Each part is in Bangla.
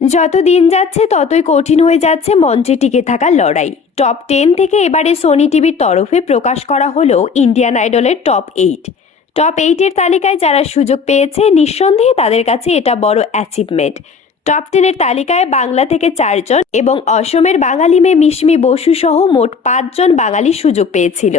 যত দিন যাচ্ছে ততই কঠিন হয়ে যাচ্ছে মঞ্চে টিকে থাকার লড়াই। টপ 10 থেকে এবারে সোনি টিভির তরফে প্রকাশ করা হলো ইন্ডিয়ান আইডলের টপ 8। টপ 8 এর তালিকায় যারা সুযোগ পেয়েছে নিঃসন্দেহে তাদের কাছে এটা বড় অ্যাচিভমেন্ট। টপ 10 এর তালিকায় বাংলা থেকে 4 জন এবং অসমের বাঙালি মেয়ে মিশমি বসু সহ মোট 5 জন বাঙালি সুযোগ পেয়েছিল।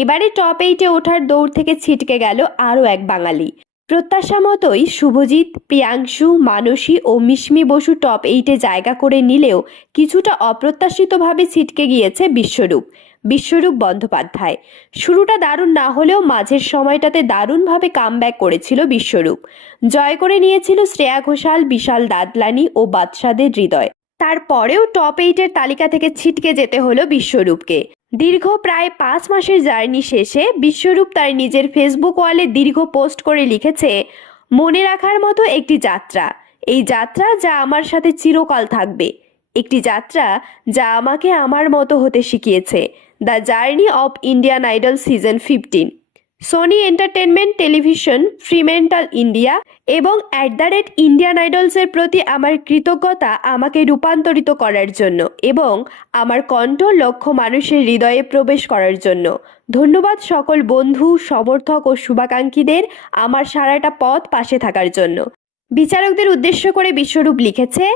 এবারে টপ 8-এ ওঠার দৌড় থেকে ছিটকে গেল আরও এক বাঙালি। প্রত্যাশা মতোই শুভজিৎ, প্রিয়াংশু, মানসী ও মিশমি বসু টপ 8-এ জায়গা করে নিলেও কিছুটা অপ্রত্যাশিতভাবে ছিটকে গিয়েছে বিশ্বরূপ বন্দ্যোপাধ্যায়। শুরুটা দারুণ না হলেও মাঝের সময়টাতে দারুণভাবে কামব্যাক করেছিল বিশ্বরূপ। জয় করে নিয়েছিল শ্রেয়া ঘোষাল, বিশাল দাদলানি ও বাদশাদের হৃদয়। তারপরেও টপ 8-এর তালিকা থেকে ছিটকে যেতে হলো বিশ্বরূপকে। দীর্ঘ প্রায় 5 মাসের জার্নি শেষে বিশ্বরূপ তার নিজের ফেসবুক ওয়ালে দীর্ঘ পোস্ট করে লিখেছে, মনে রাখার মতো একটি যাত্রা, এই যাত্রা যা আমার সাথে চিরকাল থাকবে, একটি যাত্রা যা আমাকে আমার মতো হতে শিখিয়েছে। The journey of Indian Idol season 15, Sony Entertainment Television, Fremantle India এবং @ইন্ডিয়ান আইডলসের প্রতি আমার কৃতজ্ঞতা আমাকে রূপান্তরিত করার জন্য এবং আমার কণ্ঠ লক্ষ মানুষের হৃদয়ে প্রবেশ করার জন্য। ধন্যবাদ সকল বন্ধু, সমর্থক ও শুভাকাঙ্ক্ষীদের আমার সারাটা পথ পাশে থাকার জন্য। বিচারকদের উদ্দেশ্য করে বিশ্বরূপ লিখেছে,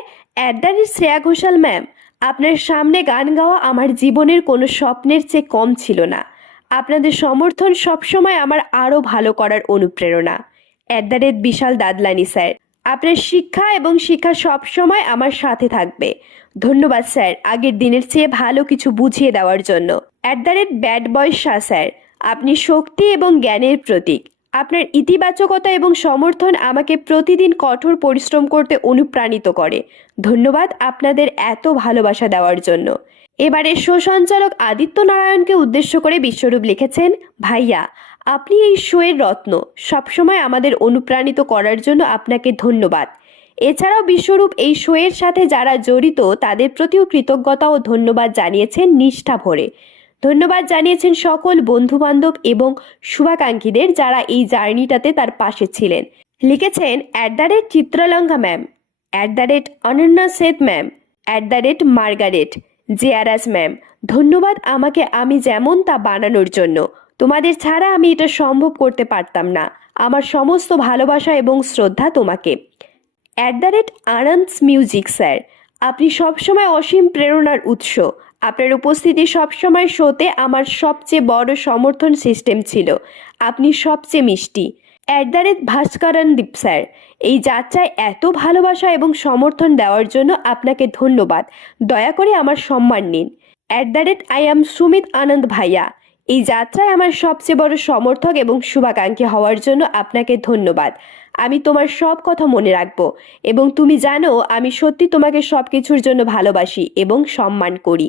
শ্রেয়া ঘোষাল ম্যাম, আপনার সামনে গান গাওয়া আমার জীবনের কোনো স্বপ্নের চেয়ে কম ছিল না। আপনাদের সমর্থন সবসময় আমার আরও ভালো করার অনুপ্রেরণা। বিশাল দাদলানি স্যার, আপনার শিক্ষা এবং শিক্ষা সবসময় আমার সাথে থাকবে। ধন্যবাদ স্যার আগের দিনের চেয়ে ভালো কিছু বুঝিয়ে দেওয়ার জন্য। ব্যাড বয় শাহ স্যার, আপনি শক্তি এবং জ্ঞানের প্রতীক। আপনার ইতিবাচকতা এবং সমর্থন আমাকে প্রতিদিন কঠোর পরিশ্রম করতে অনুপ্রাণিত করে। ধন্যবাদ আপনাদের এত ভালোবাসা দেওয়ার জন্য। এবারে শো সঞ্চালক আদিত্য নারায়ণকে উদ্দেশ্য করে বিশ্বরূপ লিখেছেন, ভাইয়া আপনি এই শোয়ের রত্ন, সবসময় আমাদের অনুপ্রাণিত করার জন্য আপনাকে ধন্যবাদ। এছাড়াও বিশ্বরূপ এই শোয়ের সাথে যারা জড়িত তাদের প্রতিও কৃতজ্ঞতা ও ধন্যবাদ জানিয়েছেন নিষ্ঠা ভরে। ধন্যবাদ জানিয়েছেন সকল বন্ধুবান্ধব এবং শুভাকাঙ্ক্ষীদের যারা এই জার্নিটাতে তার পাশে ছিলেন। লিখেছেন চিত্রলঙ্ঘা ম্যাম, অনন্যা সেত ম্যাম, মার্গারেট জেআরএস ম্যাম, ধন্যবাদ আমাকে আমি যেমন তা বানানোর জন্য। তোমাদের ছাড়া আমি এটা সম্ভব করতে পারতাম না। আমার সমস্ত ভালোবাসা এবং শ্রদ্ধা তোমাকে। আনন্দস মিউজিক স্যার, আপনি সবসময় অসীম প্রেরণার উৎস। আপনার উপস্থিতি সবসময় শোতে আমার সবচেয়ে বড় সমর্থন সিস্টেম ছিল। আপনি সবচেয়ে মিষ্টি। ভাস্করন দীপ স্যার, এই যাত্রায় এত ভালোবাসা এবং সমর্থন দেওয়ার জন্য আপনাকে ধন্যবাদ। দয়া করে আমার সম্মান নিন। আই এম সুমিত আনন্দ ভাইয়া, এই যাত্রায় আমার সবচেয়ে বড় সমর্থক এবং শুভাকাঙ্ক্ষী হওয়ার জন্য আপনাকে ধন্যবাদ। আমি তোমার সব কথা মনে রাখবো এবং তুমি জানো আমি সত্যি তোমাকে সব কিছুর জন্য ভালোবাসি এবং সম্মান করি।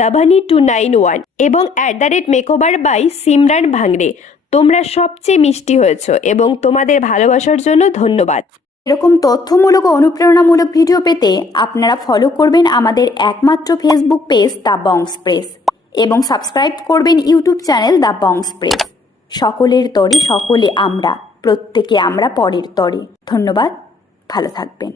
দাভানি291 এবং মেকওভার বাই সিমরান ভাংড়ে, তোমরা সবচেয়ে মিষ্টি হয়েছো এবং তোমাদের ভালোবাসার জন্য ধন্যবাদ। এরকম তথ্যমূলক ও অনুপ্রেরণামূলক ভিডিও পেতে আপনারা ফলো করবেন আমাদের একমাত্র ফেসবুক পেজ দ্য বংস প্রেস এবং সাবস্ক্রাইব করবেন ইউটিউব চ্যানেল দ্য বংস প্রেস। সকলের তরে সকলে আমরা, প্রত্যেকে আমরা পরের তরে। ধন্যবাদ, ভালো থাকবেন।